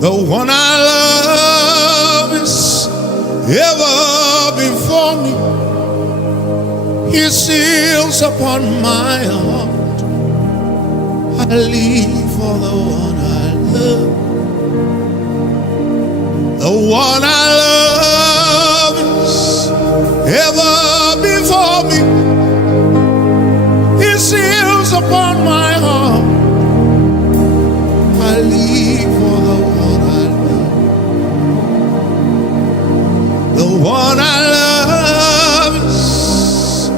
The one I love is ever before me. He seals upon my heart. I live for the one I love. The one I love is ever before me. He seals upon my heart. I live for the one I love. The one I love is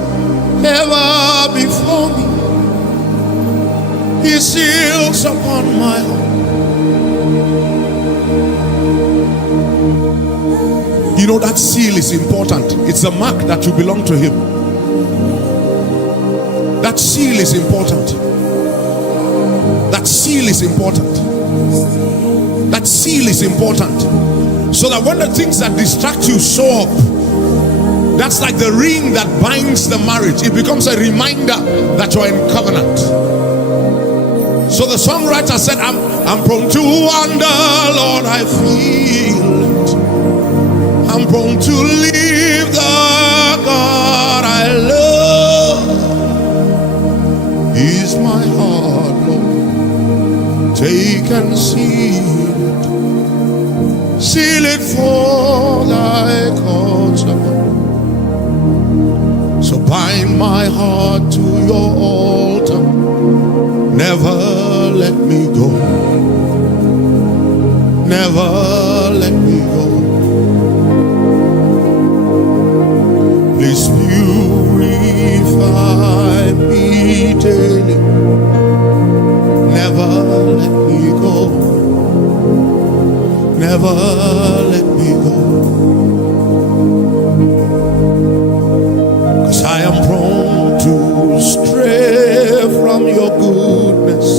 ever before me. He seals upon my heart. You know that seal is important. It's a mark that you belong to him. That seal is important. That seal is important. That seal is important. So that when the things that distract you show up, that's like the ring that binds the marriage. It becomes a reminder that you're in covenant. So the songwriter said, I'm prone to wonder, Lord, I feel it. I'm prone to leave the God I love. He's my heart, Lord. Take and seal it. Seal it for thy cause. So bind my heart to your altar. Never let me go. Never let me go. Please purify me daily. Never let me go. Never let me go. 'Cause I am prone to stray from your goodness.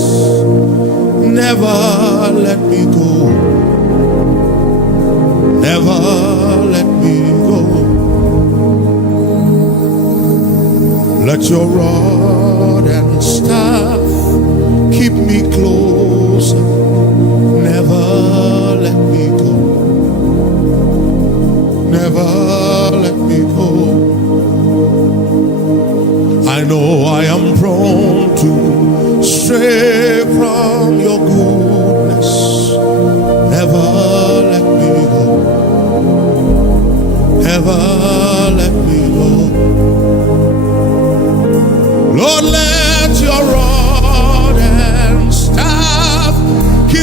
Never let me go. Never let me go. Let your rod and staff keep me close. Never let me go. Never let me go. I know I am prone to stray from your goodness. Never let me go. Never let me go. Lord, let your rod and staff keep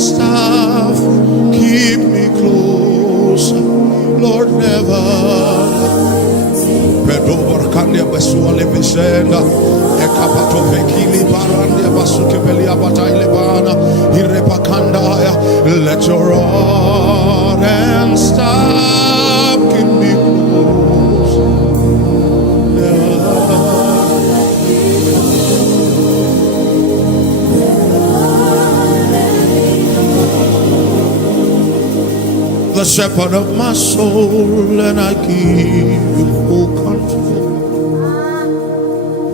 staff, keep me close, Lord, never. Pedover kandia besuale visenda, ekapato vekili parandia basuke belia bataile bana, irepakandaya. Let your rod and staff keep me close, never. The shepherd of my soul, and I give you full confidence.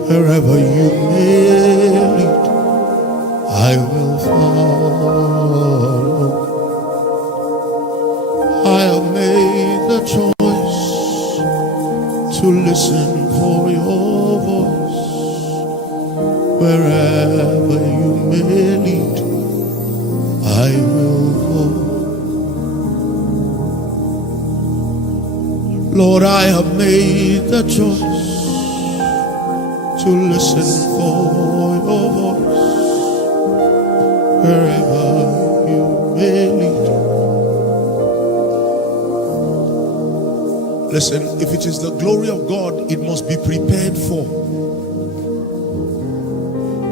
Wherever you may lead, I will follow. I have made the choice to listen for your voice. Wherever you may lead, I will go. Lord, I have made the choice to listen for your voice. Wherever you may lead. Listen, if it is the glory of God, it must be prepared for.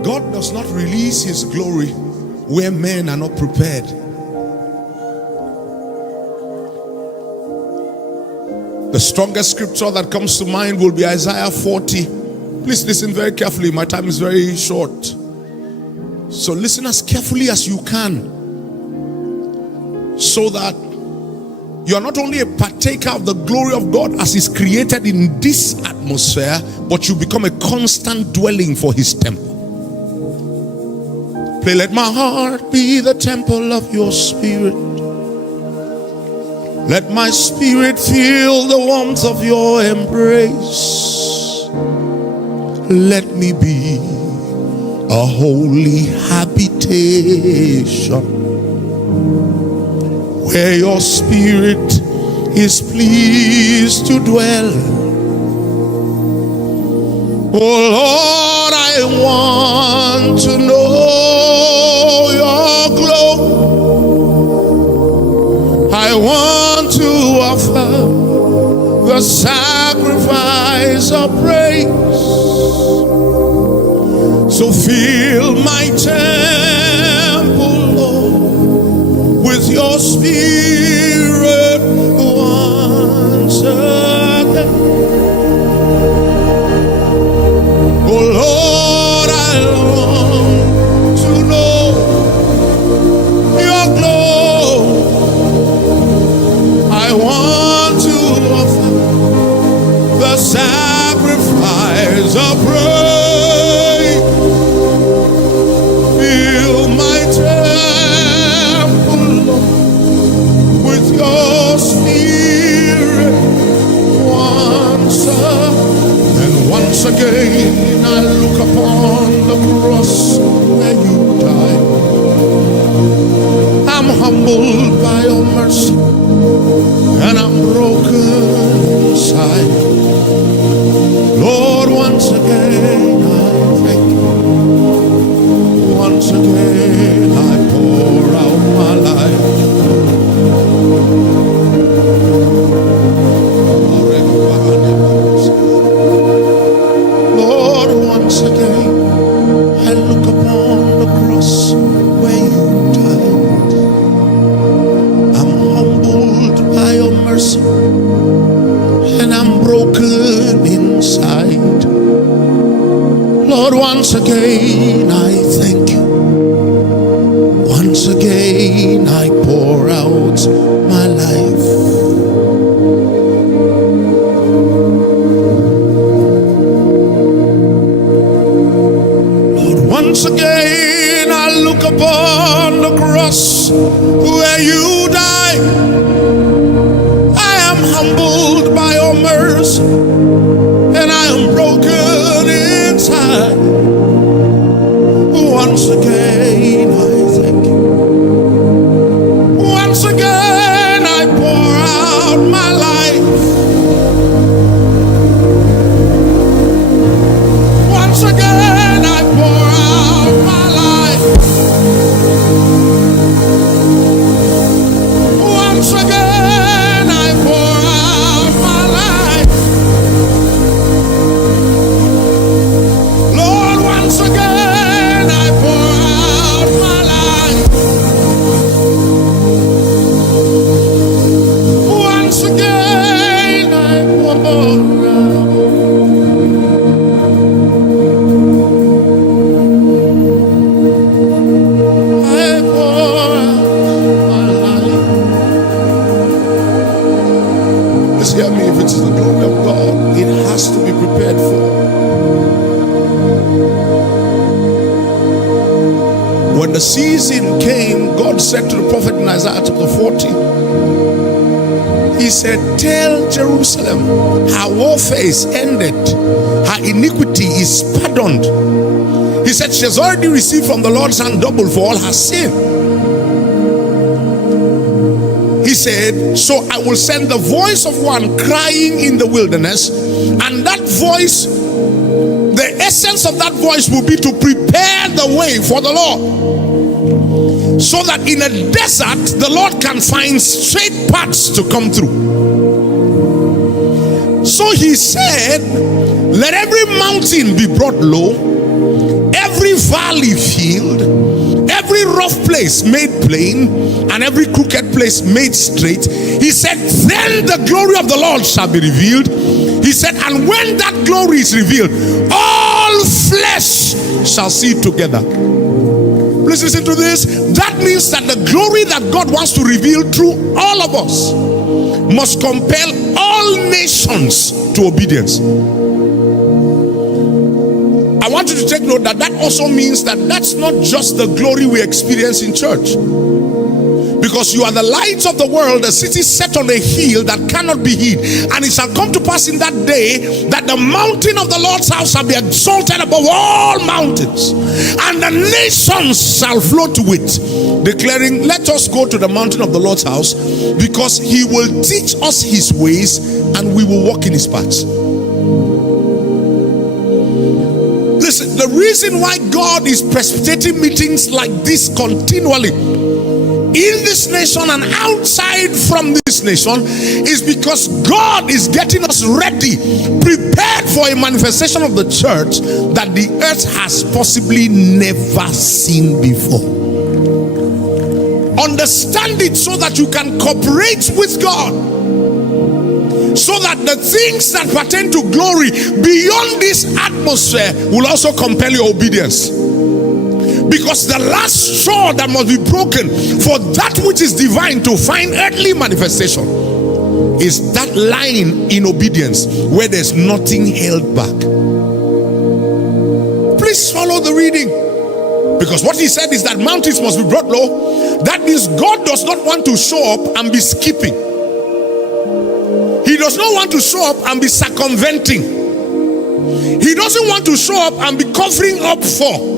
God does not release his glory where men are not prepared. The strongest scripture that comes to mind will be Isaiah 40. Please listen very carefully. My time is very short. So listen as carefully as you can, so that you are not only a partaker of the glory of God as is created in this atmosphere, but you become a constant dwelling for his temple. Play, let my heart be the temple of your spirit. Let my spirit feel the warmth of your embrace. Let me be a holy habitation where your spirit is pleased to dwell. Oh Lord, I want to know your glory. I want to offer the sacrifice of praise. So fill my temple, Lord, with your spirit once again. Oh Lord, I long to know your glory. I want to offer the sacrifice of praise. Fill my temple, Lord, with your spirit once and once again. I look upon the cross where you died. I'm humbled by your mercy, and I'm broken inside. Lord, once again I thank you. Once again I pour out my life. Lord, once again I look upon the cross where you died. I'm humbled by your mercy, and I'm broken inside. Lord, once again I thank you. Once again I pour out my life. Lord, once again I look upon the cross where you died. I am humbled by your mercy, and I am broken inside. Once again I thank you. Once again I pour out my life. Once again I pour out my life. season came, God said to the prophet in Isaiah chapter 40, he said, tell Jerusalem her warfare is ended, her iniquity is pardoned. He said she has already received from the Lord's hand double for all her sin. He said, so I will send the voice of one crying in the wilderness, and that voice, the essence of that voice will be to prepare the way for the Lord, so that in a desert the Lord can find straight paths to come through. So he said, let every mountain be brought low, every valley filled, every rough place made plain, and every crooked place made straight. He said, then the glory of the Lord shall be revealed. He said, and when that glory is revealed, all flesh shall see it together. Please listen to this. That means that the glory that God wants to reveal through all of us must compel all nations to obedience. I want you to take note that that also means that that's not just the glory we experience in church. Because you are the lights of the world, a city set on a hill that cannot be hid. And it shall come to pass in that day that the mountain of the Lord's house shall be exalted above all mountains, and the nations shall flow to it, declaring, let us go to the mountain of the Lord's house, because he will teach us his ways and we will walk in his paths. Listen, the reason why God is precipitating meetings like this continually in this nation and outside from this nation is because God is getting us ready, prepared for a manifestation of the church that the earth has possibly never seen before. Understand it so that you can cooperate with God, so that the things that pertain to glory beyond this atmosphere will also compel your obedience. Because the last straw that must be broken for that which is divine to find earthly manifestation is that line in obedience where there's nothing held back. Please follow the reading, because what he said is that mountains must be brought low. That means God does not want to show up and be skipping. He does not want to show up and be circumventing. He doesn't want to show up and be covering up for.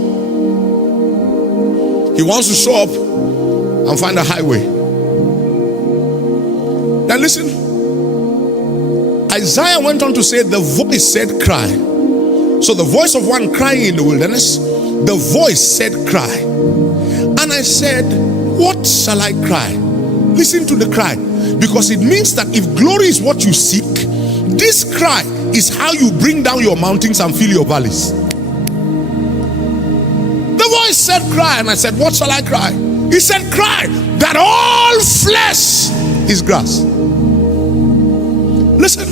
He wants to show up and find a highway. Now listen, Isaiah went on to say, the voice said cry. So the voice of one crying in the wilderness, the voice said cry. And I said, what shall I cry? Listen to the cry, because it means that if glory is what you seek, this cry is how you bring down your mountains and fill your valleys. The voice said cry, and I said, what shall I cry? He said, cry that all flesh is grass. Listen,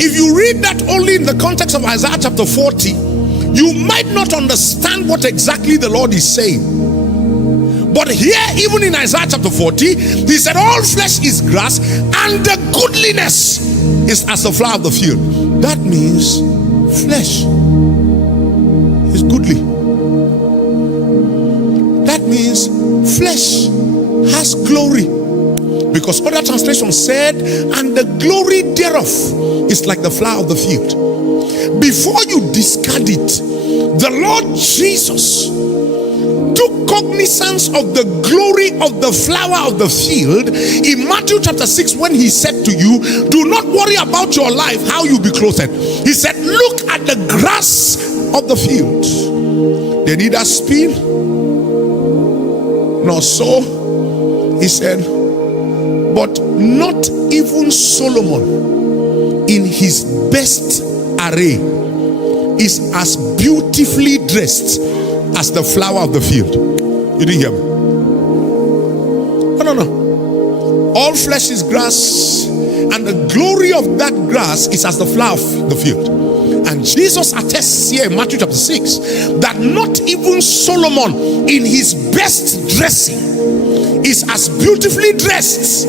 if you read that only in the context of Isaiah chapter 40, you might not understand what exactly the Lord is saying. But here, even in Isaiah chapter 40, he said all flesh is grass, and the goodliness is as the flower of the field. That means flesh is goodly. That means flesh has glory, because other translations said, and the glory thereof is like the flower of the field. Before you discard it, the Lord Jesus took cognizance of the glory of the flower of the field in Matthew chapter 6, when he said to you, do not worry about your life, how you be clothed. He said, look at the grass of the field. They neither spin nor sow. He said, but not even Solomon in his best array is as beautifully dressed as the flower of the field. You didn't hear me? No. All flesh is grass, and the glory of that grass is as the flower of the field. And Jesus attests here in Matthew chapter 6 that not even Solomon in his best dressing is as beautifully dressed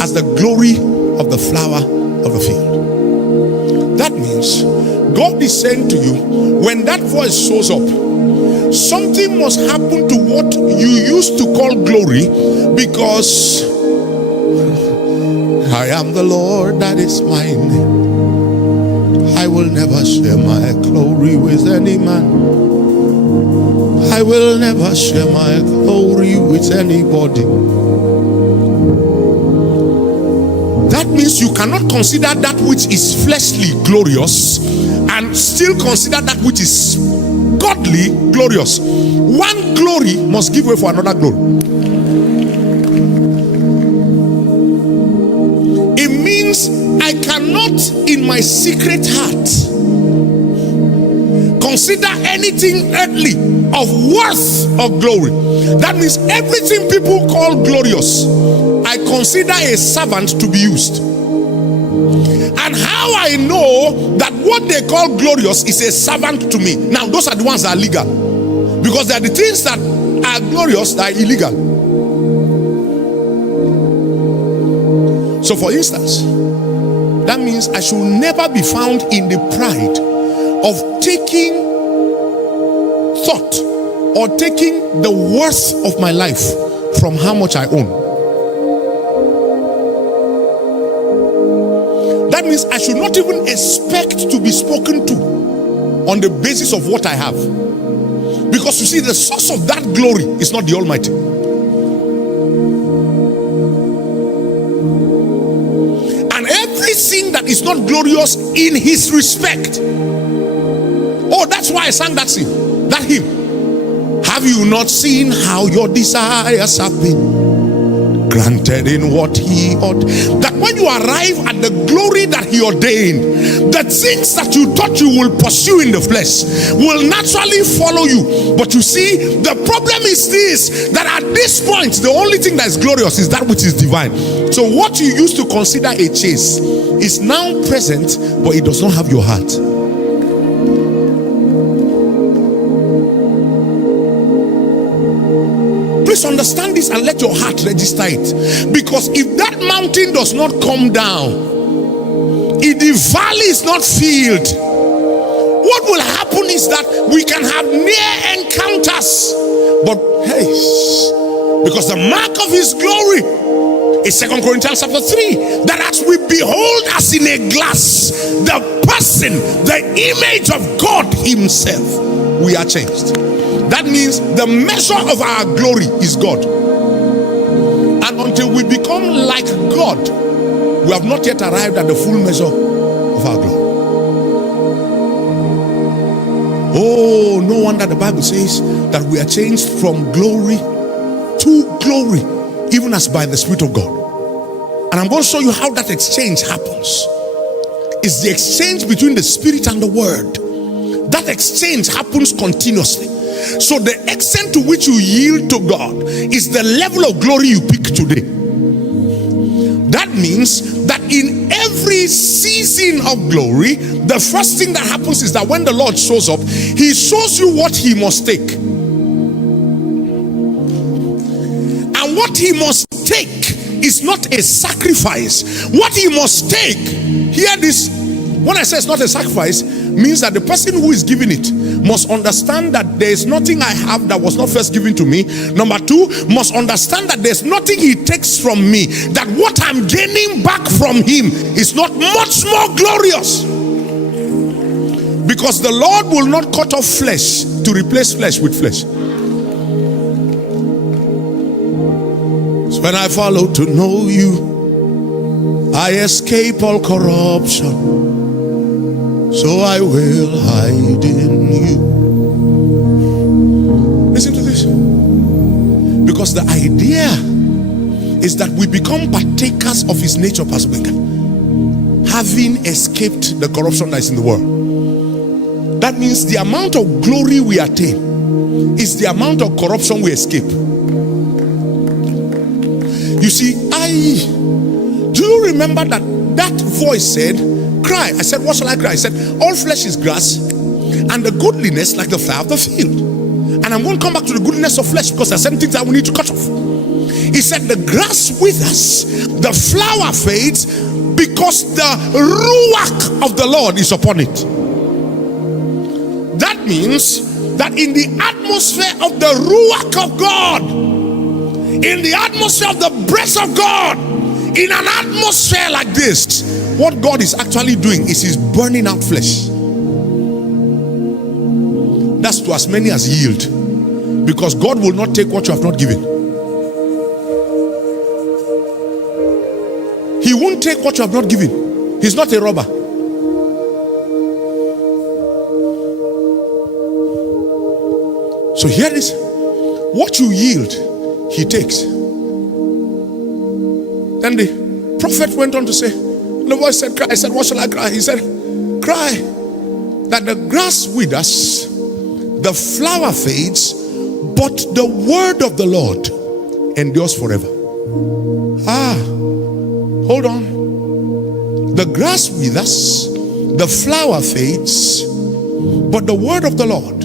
as the glory of the flower of the field. That means God is saying to you, when that voice shows up, something must happen to what you used to call glory, because I am the Lord, that is my name. I will never share my glory with any man. I will never share my glory with anybody. That means you cannot consider that which is fleshly glorious and still consider that which is godly glorious. One glory must give way for another glory. It means I cannot in my secret heart consider anything earthly of worth of glory. That means everything people call glorious, I consider a servant to be used. And how I know that what they call glorious is a servant to me? Now, those are the ones that are legal, because they are the things that are glorious that are illegal. So, for instance, that means I should never be found in the pride of taking thought or taking the worth of my life from how much I own. That means I should not even expect to be spoken to on the basis of what I have, because you see, the source of that glory is not the Almighty. And everything that is not glorious in His respect. Oh, that's why I sang that hymn. Have you not seen how your desires have been granted in what He ordained? That when you arrive at the glory that He ordained, the things that you thought you will pursue in the flesh will naturally follow you. But you see, the problem is this, that at this point, the only thing that is glorious is that which is divine. So what you used to consider a chase is now present, but it does not have your heart. Please understand this and let your heart register it. Because if that mountain does not come down, if the valley is not filled, what will happen is that we can have near encounters. But hey, because the mark of His glory is 2 Corinthians chapter 3, that as we behold as in a glass the person, the image of God Himself, we are changed. That means the measure of our glory is God. And until we become like God, we have not yet arrived at the full measure of our glory. Oh, no wonder the Bible says that we are changed from glory to glory, even as by the Spirit of God. And I'm going to show you how that exchange happens. It's the exchange between the Spirit and the Word. That exchange happens continuously. So the extent to which you yield to God is the level of glory you pick today. That means that in every season of glory, the first thing that happens is that when the Lord shows up, He shows you what He must take. And what He must take is not a sacrifice. What He must take, hear this, when I say it's not a sacrifice, means that the person who is giving it must understand that there is nothing I have that was not first given to me. Number two, must understand that there's nothing He takes from me, that what I'm gaining back from Him is not much more glorious. Because the Lord will not cut off flesh to replace flesh with flesh. So when I follow to know You, I escape all corruption. So I will hide in You. Listen to this. Because the idea is that we become partakers of His nature, Pastor Baker, having escaped the corruption that is in the world. That means the amount of glory we attain is the amount of corruption we escape. You see, do you remember that voice said, cry? I said, what shall I cry? I said, all flesh is grass, and the goodliness like the flower of the field. And I'm going to come back to the goodness of flesh, because there are certain things that we need to cut off. He said, the grass withers, the flower fades, because the ruach of the Lord is upon it. That means that in the atmosphere of the Ruach of God, in the atmosphere of the breath of God, in an atmosphere like this, what God is actually doing is He's burning out flesh. That's to as many as yield, because God will not take what you have not given. He won't take what you have not given. He's not a robber. So here it is. What you yield, He takes. Then the prophet went on to say, the voice said, cry. I said, what shall I cry? He said, cry that the grass withers, the flower fades, but the word of the Lord endures forever. Hold on. The grass withers, the flower fades, but the word of the Lord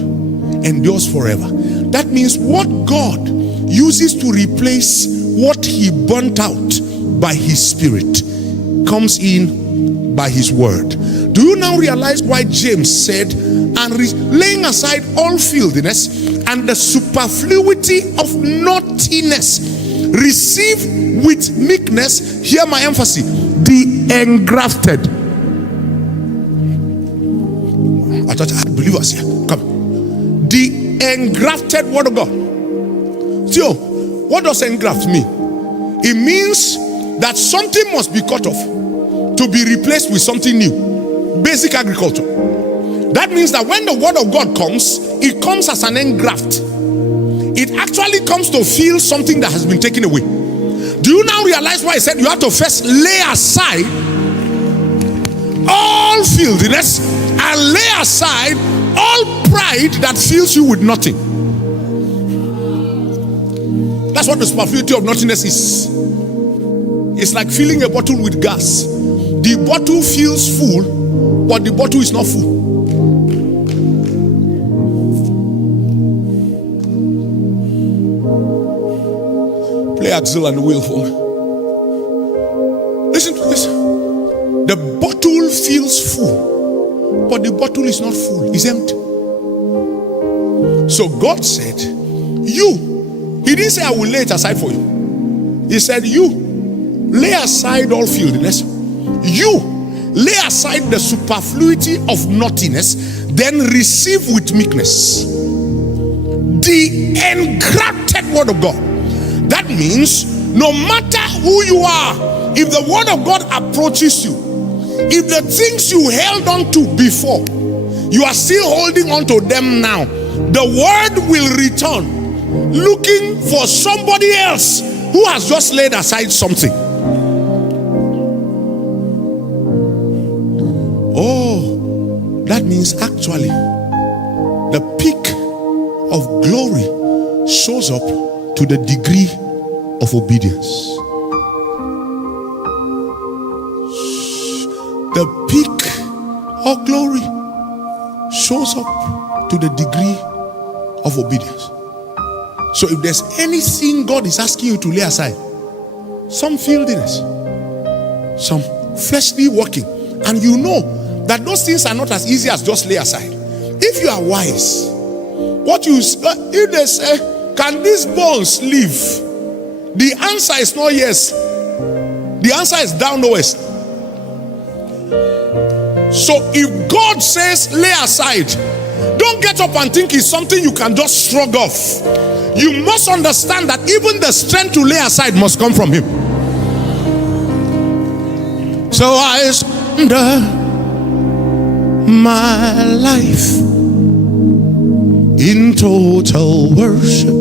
endures forever. That means what God uses to replace what He burnt out by His Spirit comes in by His word. Do you now realize why James said, and laying aside all filthiness and the superfluity of naughtiness, receive with meekness, hear my emphasis, the engrafted. I thought I had believers here. Come. The engrafted word of God. So, what does engraft mean? It means that something must be cut off to be replaced with something new. Basic agriculture. That means that when the word of God comes, it comes as an engraft. It actually comes to fill something that has been taken away. Do you now realize why I said you have to first lay aside all filthiness and lay aside all pride that fills you with nothing? That's what the superfluity of nothingness is. It's like filling a bottle with gas. The bottle feels full, but the bottle is not full. Play Axel and the wheel for me. Listen to this. The bottle feels full, but the bottle is not full, it's empty. So God said, He didn't say I will lay it aside for you. He said, you lay aside all filthiness. You lay aside the superfluity of naughtiness, then receive with meekness the engrafted word of God. That means no matter who you are, if the word of God approaches you, if the things you held on to before, you are still holding on to them now, the word will return looking for somebody else who has just laid aside something. Oh, that means actually the peak of glory shows up to the degree of obedience. The peak of glory shows up to the degree of obedience. So if there's anything God is asking you to lay aside, some filthiness, some fleshly working, and you know that those things are not as easy as just lay aside. If you are wise, if they say, can these bones live? The answer is not yes. The answer is thou knowest. So if God says lay aside, don't get up and think it's something you can just shrug off. You must understand that even the strength to lay aside must come from Him. So I surrender my life in total worship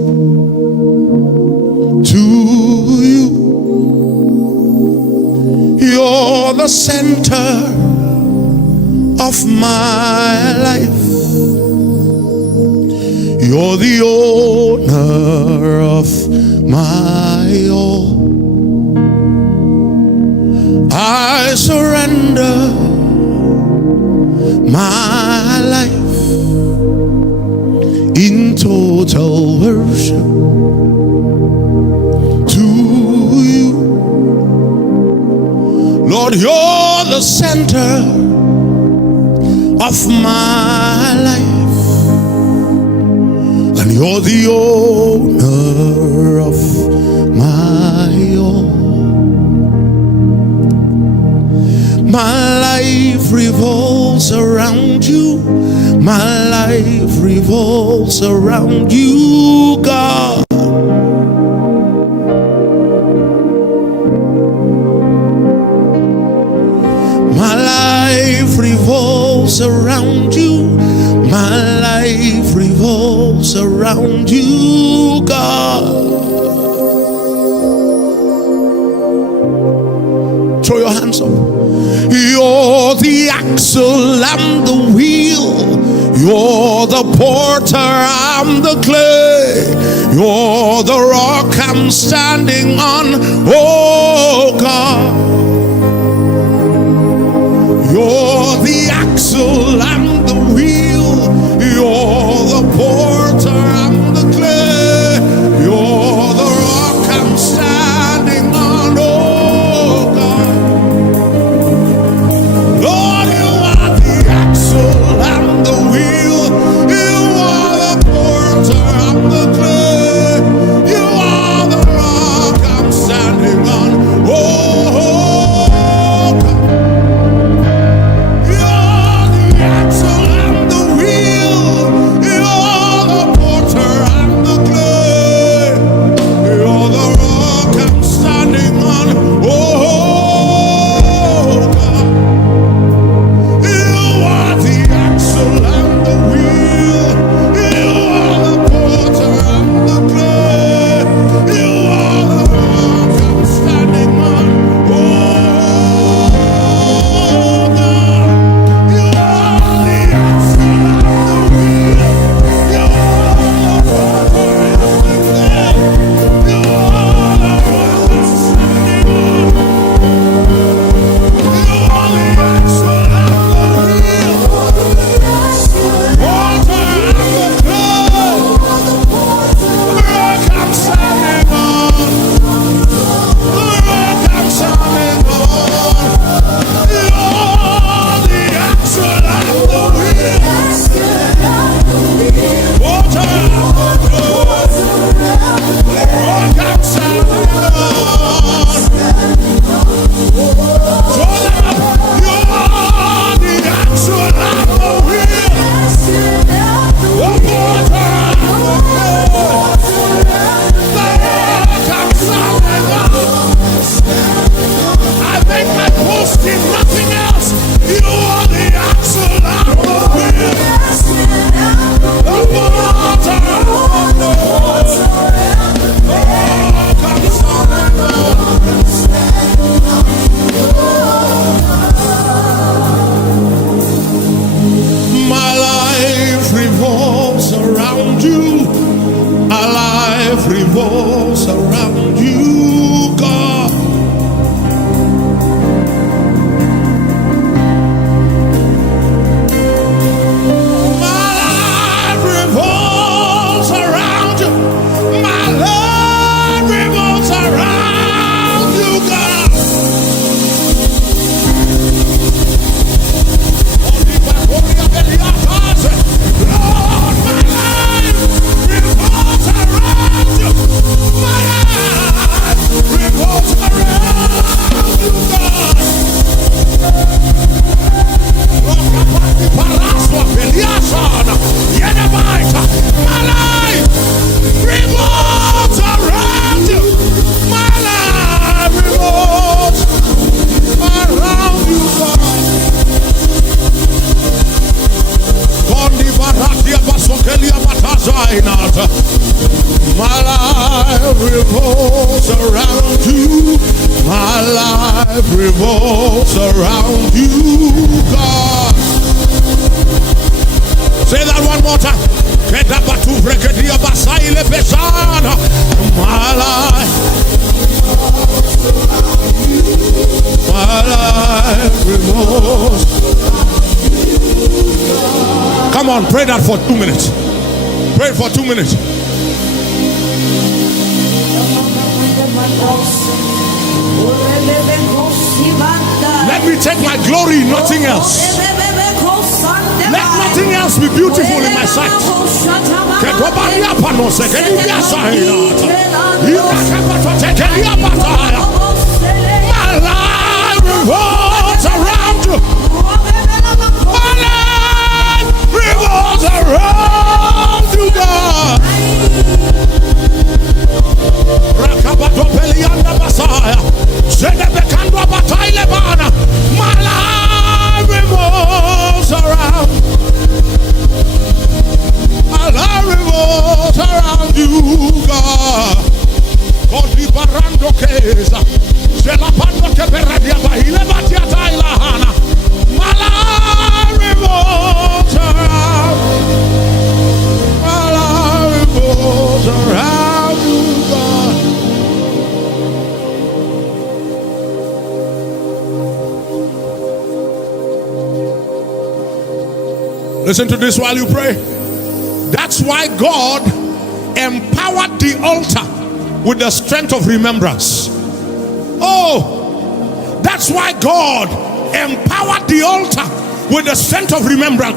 to you. You're the center of my life. You're the owner of my all. I surrender my life in total worship to you. Lord, you're the center of my life. and you're the owner of my all. My life revolves around you. My life revolves around you, God. My life revolves around you. My life revolves around you, God. Throw your hands up. You're the axle, I'm the wheel. You're the porter, I'm the clay. You're the rock I'm standing on, oh God. You're the axle, I'm the wheel. You're the porter, I'm the clay. You're the rock I'm standing on, oh God. Lord, you are the axle, I'm the wheel. You are the porter, I'm the clay. You are the rock I'm standing on, oh God. You're the axle, I'm the wheel. You're the porter, I'm the clay. You're the rock I'm standing on, oh God. You are the axle, I'm the wheel. You are the porter, I'm the clay. You are the rock I'm standing on, oh God. You are the axle, I'm the wheel. You are the porter, I'm the clay. You are the rock I'm standing on. You are the axle, I'm the wheel. Porter, I'm the clay. Rock I'm standing on. Rock I'm standing on. You are the axle, I'm the wheel. Porter, I'm the clay. Rock I'm standing on. Throw them up. You are the axle, I'm the wheel. Porter, I'm the clay. Rock I'm standing on. I make my boast in nothing else. You are the axle, I'm the wheel. The porter, I'm the rock I'm standing on. My life revolves around you. Our life revolves around you, God. My life revolves around you. My life revolves around you, God. Lord, my life revolves around you. My life revolves around you, God. My life revolves around you. My life revolves around you, God. My life revolves around you. My life revolves around you, God. Say that one more time. My life revolves. Come on, pray that for 2 minutes. Pray for 2 minutes. Let me take my glory, nothing else. Let nothing else must be beautiful in my sight. My life revolves around you. My life revolves around you, God. My life revolves around. My life revolves around you, God. Barando Keza, Zelapando Keperadia Bahile Batia Tailahana, Mala revolves around, Mala revolves around you, God. Listen to this while you pray. That's why God empowered the altar with the strength of remembrance. Oh, that's why God empowered the altar with the strength of remembrance.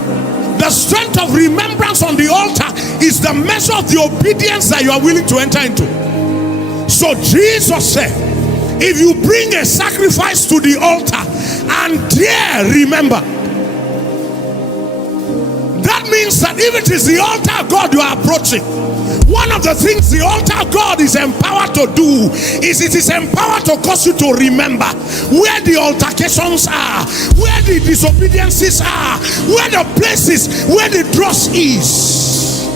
The strength of remembrance on the altar is the measure of the obedience that you are willing to enter into. So Jesus said, if you bring a sacrifice to the altar and dare remember, that means that if it is the altar of God you are approaching, one of the things the altar of God is empowered to do is it is empowered to cause you to remember where the altercations are, where the disobediences are, where the places where the trust is.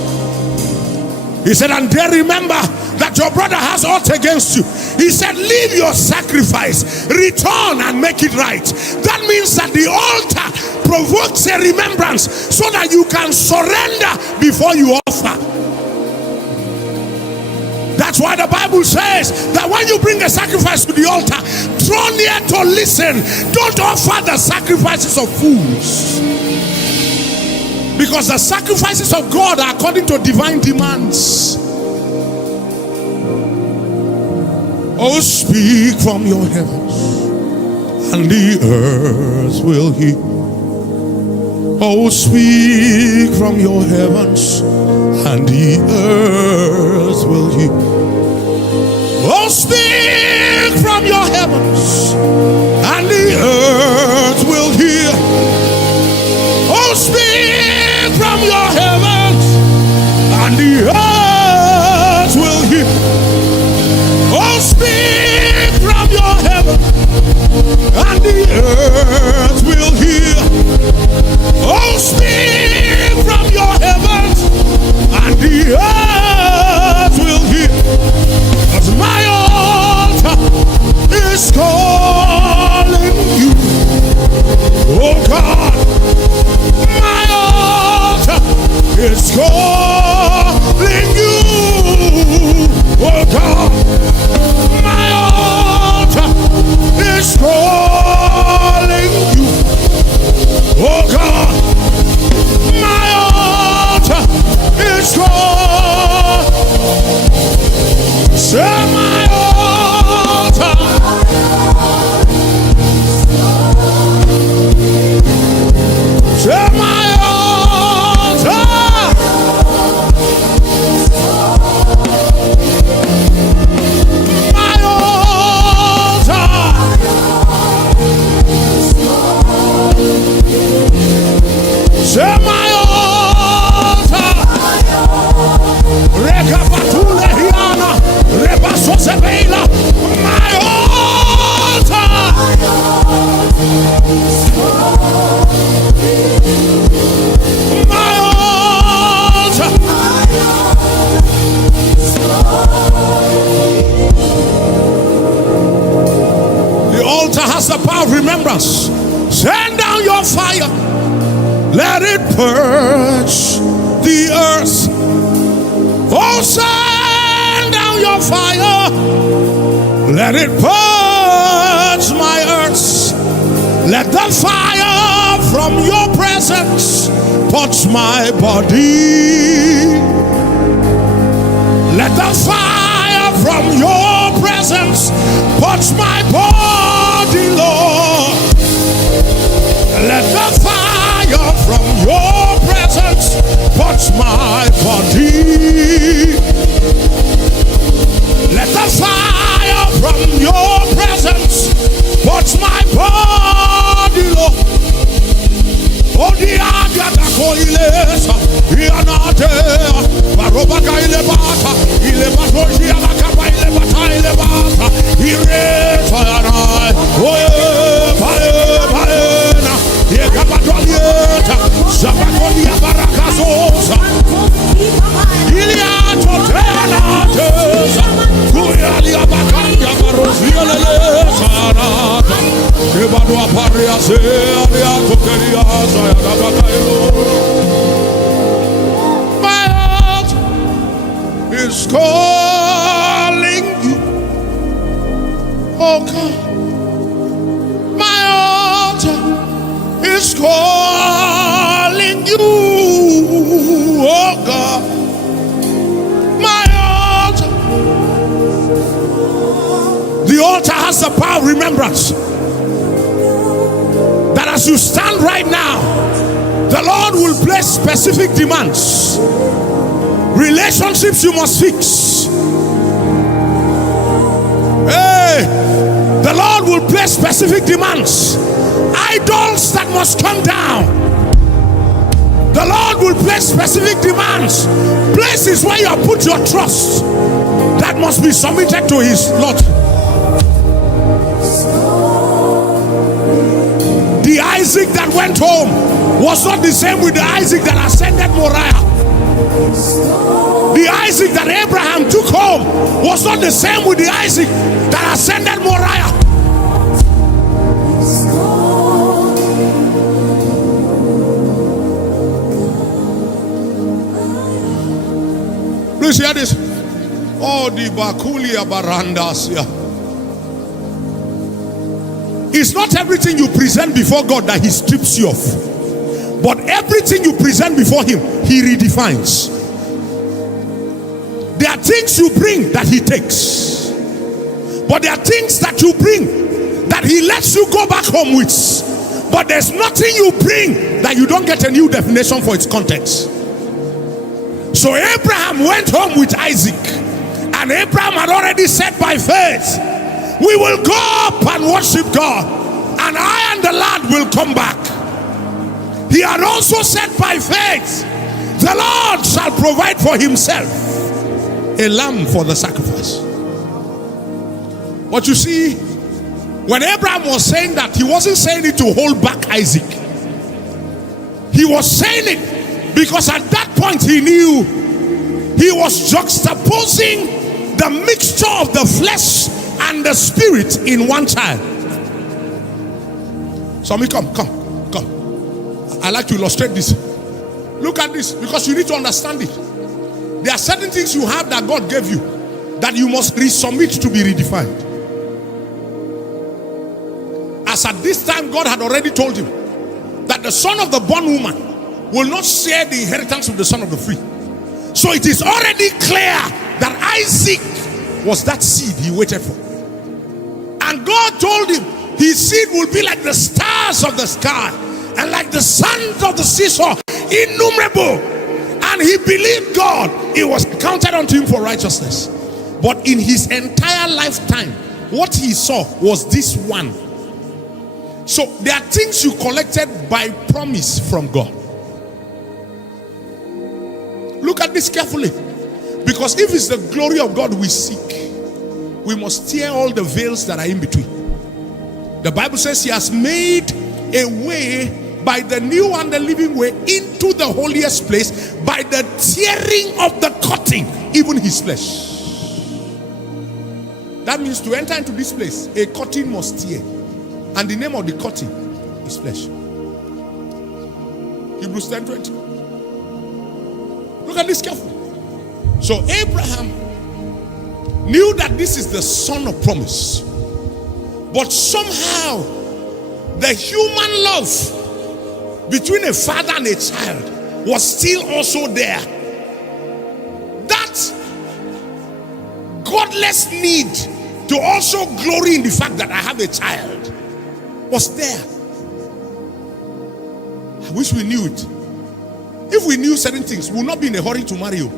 He said, and they remember that your brother has aught against you. He said, leave your sacrifice, return and make it right. That means that the altar provokes a remembrance so that you can surrender before you offer. That's why the Bible says that when you bring a sacrifice to the altar, draw near to listen. Don't offer the sacrifices of fools, because the sacrifices of God are according to divine demands. Oh, speak from your heavens, and the earth will hear. Oh, speak from your heavens, and the earth will hear. Oh, speak from your heavens, and the earth will hear. Oh, speak from your heavens, and the earth will hear. Oh, speak from your heavens, and the earth will hear. Oh, speak from your heavens, and the earth will hear. As my altar is calling you, oh God, my altar is calling you, oh God, my altar is calling you, oh God, my altar is calling. Say my altar. Say my altar. My altar. Say my altar. Rekapatule hiana. Rebasosebela. My altar. My altar. The altar has the power of remembrance. Send down your fire. Let it purge the earth. Oh, send down your fire. Let it purge my earth. Let the fire from your presence touch my body. Let the fire from your presence touch my body, Lord. Let the fire from your presence My heart is calling you, oh God. My altar is calling you, oh God. My altar. The altar has the power of remembrance. That as you stand right now, the Lord will place specific demands. Relationships you must fix. Hey, the Lord will place specific demands. Idols that must come down. The Lord will place specific demands. Places where you have put your trust that must be submitted to His Lord. The Isaac that went home was not the same with the Isaac that ascended Moriah. The Isaac that Abraham took home was not the same with the Isaac that ascended Moriah. Please hear this. Oh, the Bakulia Barandas. It's not everything you present before God that He strips you off, but everything you present before Him, He redefines. There are things you bring that He takes, but there are things that you bring that He lets you go back home with. But there's nothing you bring that you don't get a new definition for its context. So Abraham went home with Isaac, and Abraham had already said by faith, we will go up and worship God, and I and the lad will come back. He had also said by faith, the Lord shall provide for Himself a lamb for the sacrifice. But you see, when Abraham was saying that, he wasn't saying it to hold back Isaac. He was saying it because at that point he knew he was juxtaposing the mixture of the flesh and the spirit in one child. So come. I like to illustrate this. Look at this, because you need to understand it. There are certain things you have that God gave you that you must resubmit to be redefined. As at this time, God had already told him that the son of the bondwoman will not share the inheritance of the son of the free. So it is already clear that Isaac was that seed he waited for. And God told him his seed will be like the stars of the sky and like the sands of the seashore, innumerable. And he believed God. It was counted unto him for righteousness. But in his entire lifetime, what he saw was this one. So there are things you collected by promise from God. Look at this carefully, because if it's the glory of God we seek, we must tear all the veils that are in between. The Bible says He has made a way by the new and the living way into the holiest place by the tearing of the cutting, even His flesh. That means to enter into this place, a cutting must tear, and the name of the cutting is flesh. Hebrews 10:20. Look at this carefully. So Abraham knew that this is the son of promise, but somehow the human love between a father and a child was still also there. That godless need to also glory in the fact that I have a child was there. I wish we knew it. If we knew certain things, we would not be in a hurry to marry you.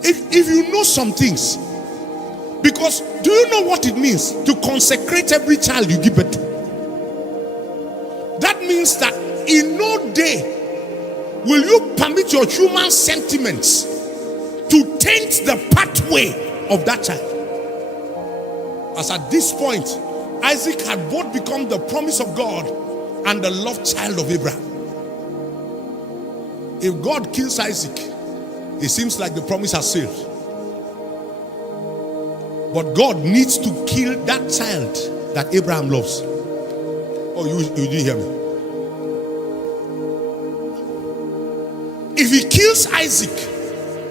If you know some things, because do you know what it means to consecrate every child you give birth to? That means that in no day will you permit your human sentiments to taint the pathway of that child. As at this point, Isaac had both become the promise of God and the loved child of Abraham. If God kills Isaac, it seems like the promise has sailed. But God needs to kill that child that Abraham loves. Oh, you didn't hear me. If he kills Isaac,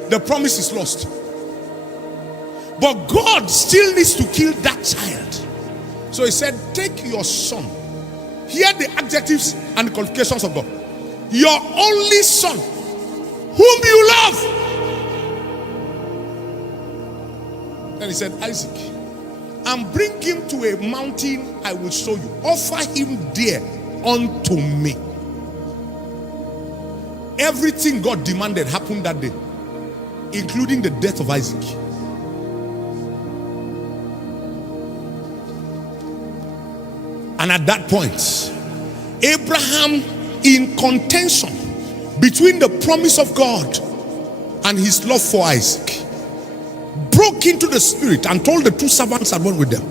the promise is lost. But God still needs to kill that child. So he said, take your son. Hear the adjectives and the qualifications of God. Your only son, whom you love. Then he said, Isaac, and bring him to a mountain I will show you. Offer him there unto me. Everything God demanded happened that day, including the death of Isaac. And at that point, Abraham, in contention between the promise of God and his love for Isaac, broke into the spirit and told the two servants that went with them,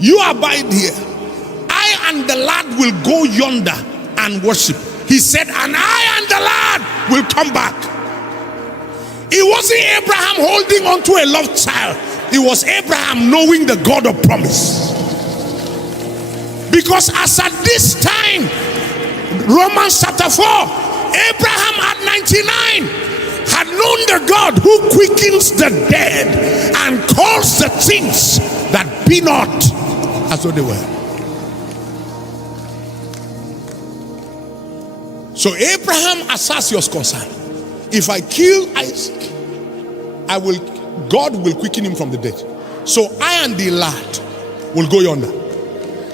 you abide here. I and the lad will go yonder and worship. He said, and I and the lad will come back. It wasn't Abraham holding on to a loved child. It was Abraham knowing the God of promise. Because as at this time, Romans chapter 4, Abraham at 99 had known the God who quickens the dead and calls the things that be not as though they were. So Abraham, as far as he was concerned, if I kill Isaac, God will quicken him from the dead. So I and the lad will go yonder,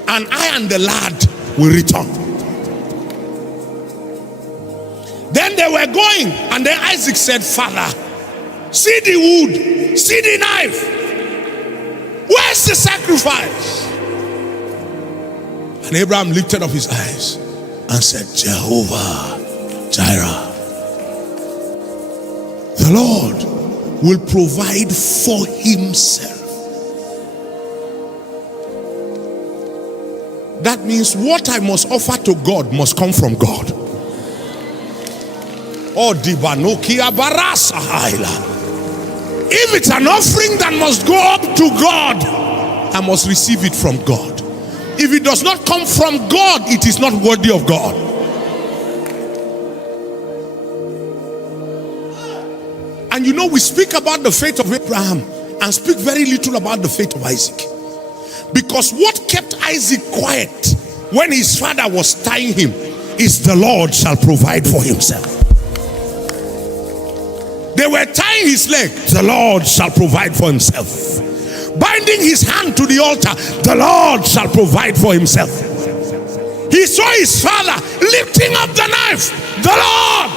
and I and the lad will return. Then they were going, and then Isaac said, Father, see the wood, see the knife. Where's the sacrifice? And Abraham lifted up his eyes and said, Jehovah Jireh, the Lord will provide for himself. That means what I must offer to God must come from God. Oh, Dibanokia Barasa Haila. If it's an offering that must go up to God, I must receive it from God. If it does not come from God, it is not worthy of God. And you know, we speak about the faith of Abraham and speak very little about the faith of Isaac. Because what kept Isaac quiet when his father was tying him is the Lord shall provide for himself. They were tying his leg, the Lord shall provide for himself. Binding his hand to the altar, the Lord shall provide for himself. He saw his father lifting up the knife, the Lord.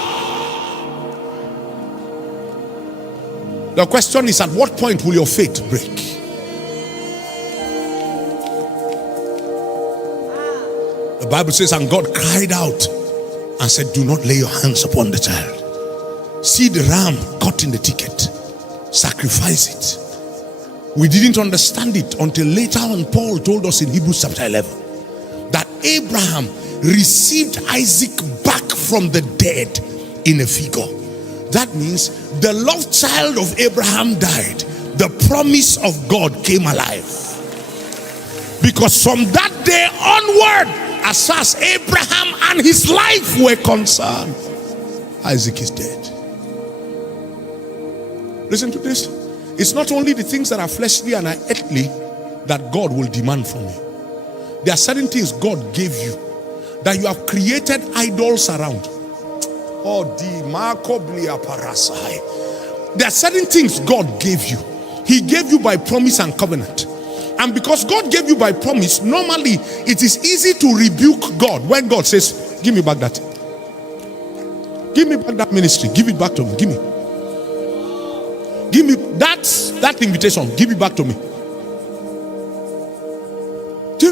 The question is, at what point will your faith break? The Bible says, and God cried out and said, do not lay your hands upon the child. See the ram caught in the thicket. Sacrifice it. We didn't understand it until later on Paul told us in Hebrews chapter 11 that Abraham received Isaac back from the dead in a figure. That means the loved child of Abraham died. The promise of God came alive. Because from that day onward, as far as Abraham and his life were concerned, Isaac is dead. Listen to this. It's not only the things that are fleshly and are earthly that God will demand from you. There are certain things God gave you that you have created idols around. There are certain things God gave you. He gave you by promise and covenant. And because God gave you by promise, normally it is easy to rebuke God when God says, give me back that. Give me back that ministry. Give it back to me. Give me that invitation. Give it back to me. Do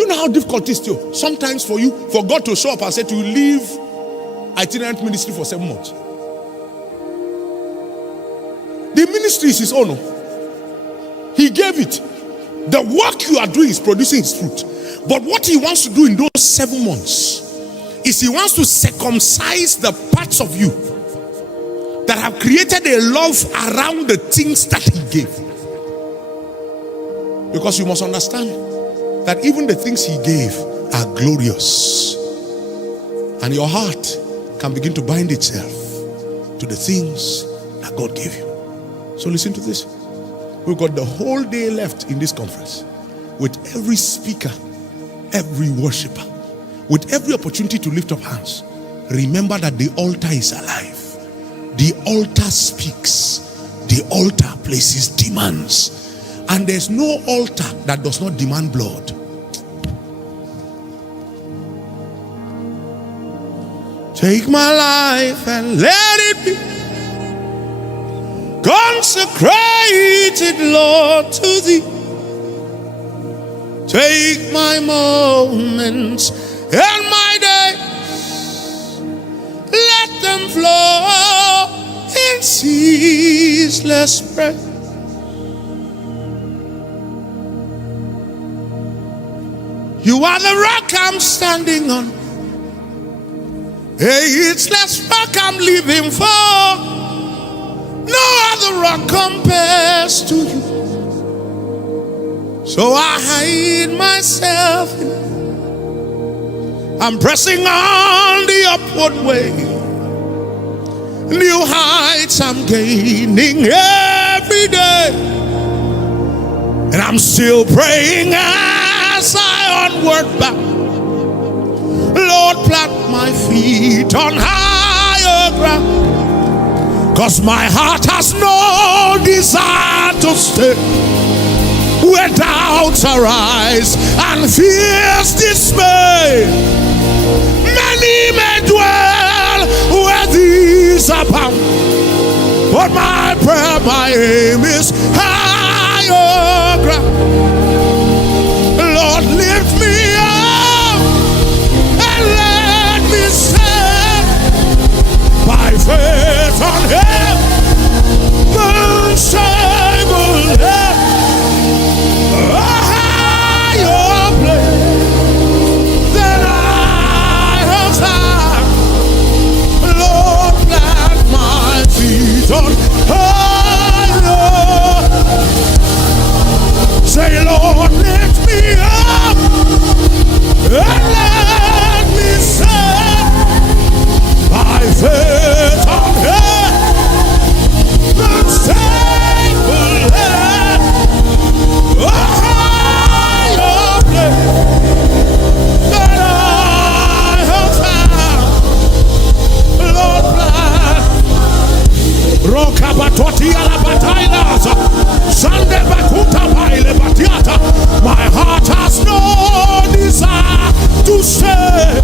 you know how difficult it is to you? Sometimes for God to show up and say to you, leave itinerant ministry for 7 months. The ministry is his own. He gave it. The work you are doing is producing his fruit. But what he wants to do in those 7 months is he wants to circumcise the parts of you that have created a love around the things that he gave. Because you must understand, that even the things he gave are glorious. And your heart can begin to bind itself to the things that God gave you. So listen to this. We've got the whole day left in this conference with every speaker, every worshiper, with every opportunity to lift up hands. Remember that the altar is alive. The altar speaks. The altar places demands. And there's no altar that does not demand blood. Take my life and let it be consecrated, Lord, to thee. Take my moments and my days, let them flow in ceaseless prayer. You are the rock I'm standing on. Hey, it's less rock I'm living for. No other rock compares to you. So I hide myself in. I'm pressing on the upward way. New heights I'm gaining every day. And I'm still praying as I onward bound. Lord, plant my feet on higher ground. 'Cause my heart has no desire to stay where doubts arise and fears dismay. Many may dwell where these abound, but my prayer, my aim is higher ground. Lord, lift me up and let me stand by faith on heaven's stable land. A higher place than I have found. Lord, plant my feet on higher. Say, Lord, lift me up and let me stand by faith on heaven's stable land. A higher place than I have found. Lord, plant. Rokabatotia la batailas. Sande bakuta baile batiata. My heart has no desire to stay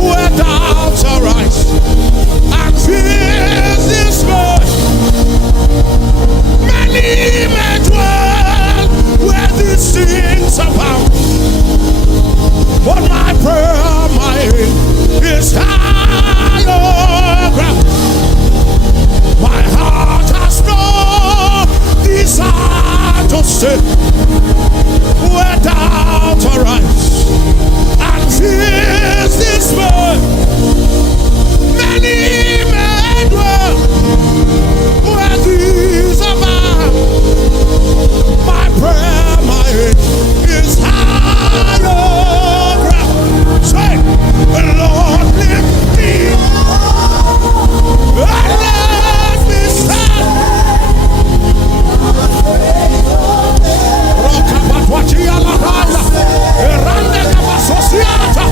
where doubts arise and fears dismay. Many may dwell where these things abound, but my prayer, my aim is higher ground. My heart has no desire to stay where doubts arise and fears dismay. Many may dwell where these abound. My prayer, my aim is higher ground. Say, Lord, lift me up and let me stand. Rokabatuachia la baila, erande kabasosiata.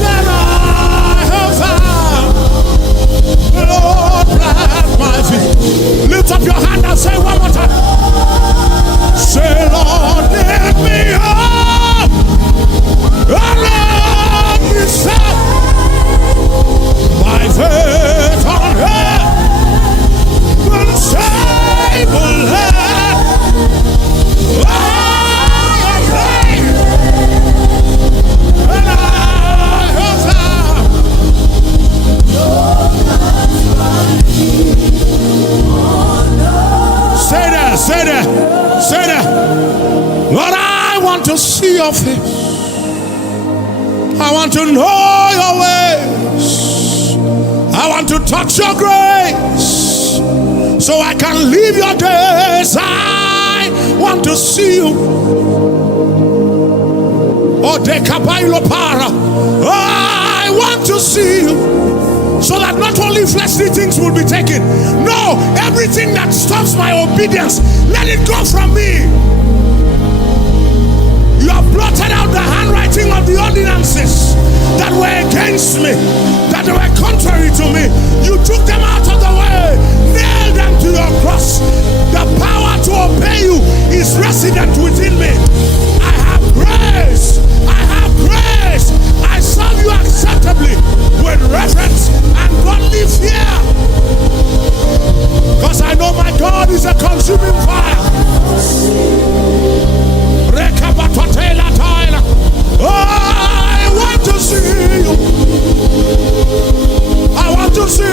Then I have found. Lord, plant my feet. Lift up your hand and say one more time. Say, Lord, lift me up and let me stand by faith on heaven's stable land. I pray and I have found. Say that, say that, say that. Lord, I want to see your face. I want to know your ways. I want to touch your grace so I I can live your days. I want to see you. Oh, I want to see you. So that not only fleshly things will be taken. No, everything that stops my obedience, let it go from me. You have blotted out the handwriting of the ordinances that were against me, that were contrary to me. You took them out of the way, nailed them to your cross. The power to obey you is resident within me. I have grace. I have grace. I serve you acceptably with reverence and godly fear, because I know my God is a consuming fire. I want to see you. I want to see you.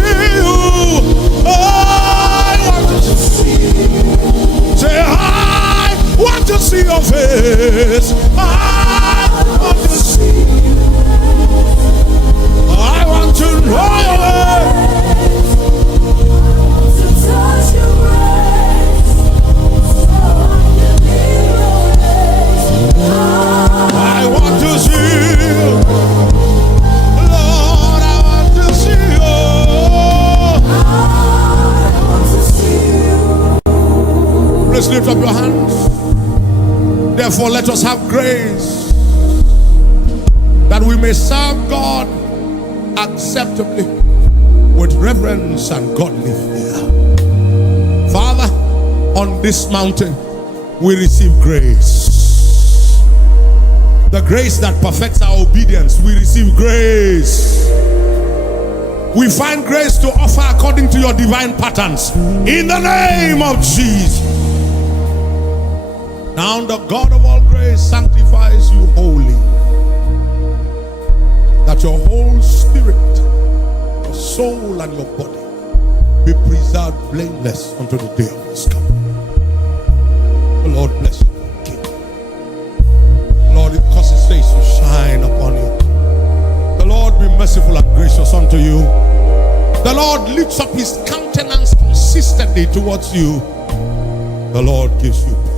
I want to see you. Say, I want to see your face. I want to see you. I want to know your way. I want to see you. Lord, I want to see you. I want to see you. Please lift up your hands. Therefore, let us have grace that we may serve God acceptably with reverence and godly fear. Father, on this mountain we receive grace. The grace that perfects our obedience, we receive grace. We find grace to offer according to your divine patterns. In the name of Jesus. Now the God of all grace sanctifies you wholly, that your whole spirit, your soul, and your body be preserved blameless unto the day of his coming. The Lord bless you. Lord, it causes his face to shine upon you. The Lord be merciful and gracious unto you. The Lord lifts up his countenance consistently towards you. The Lord gives you peace.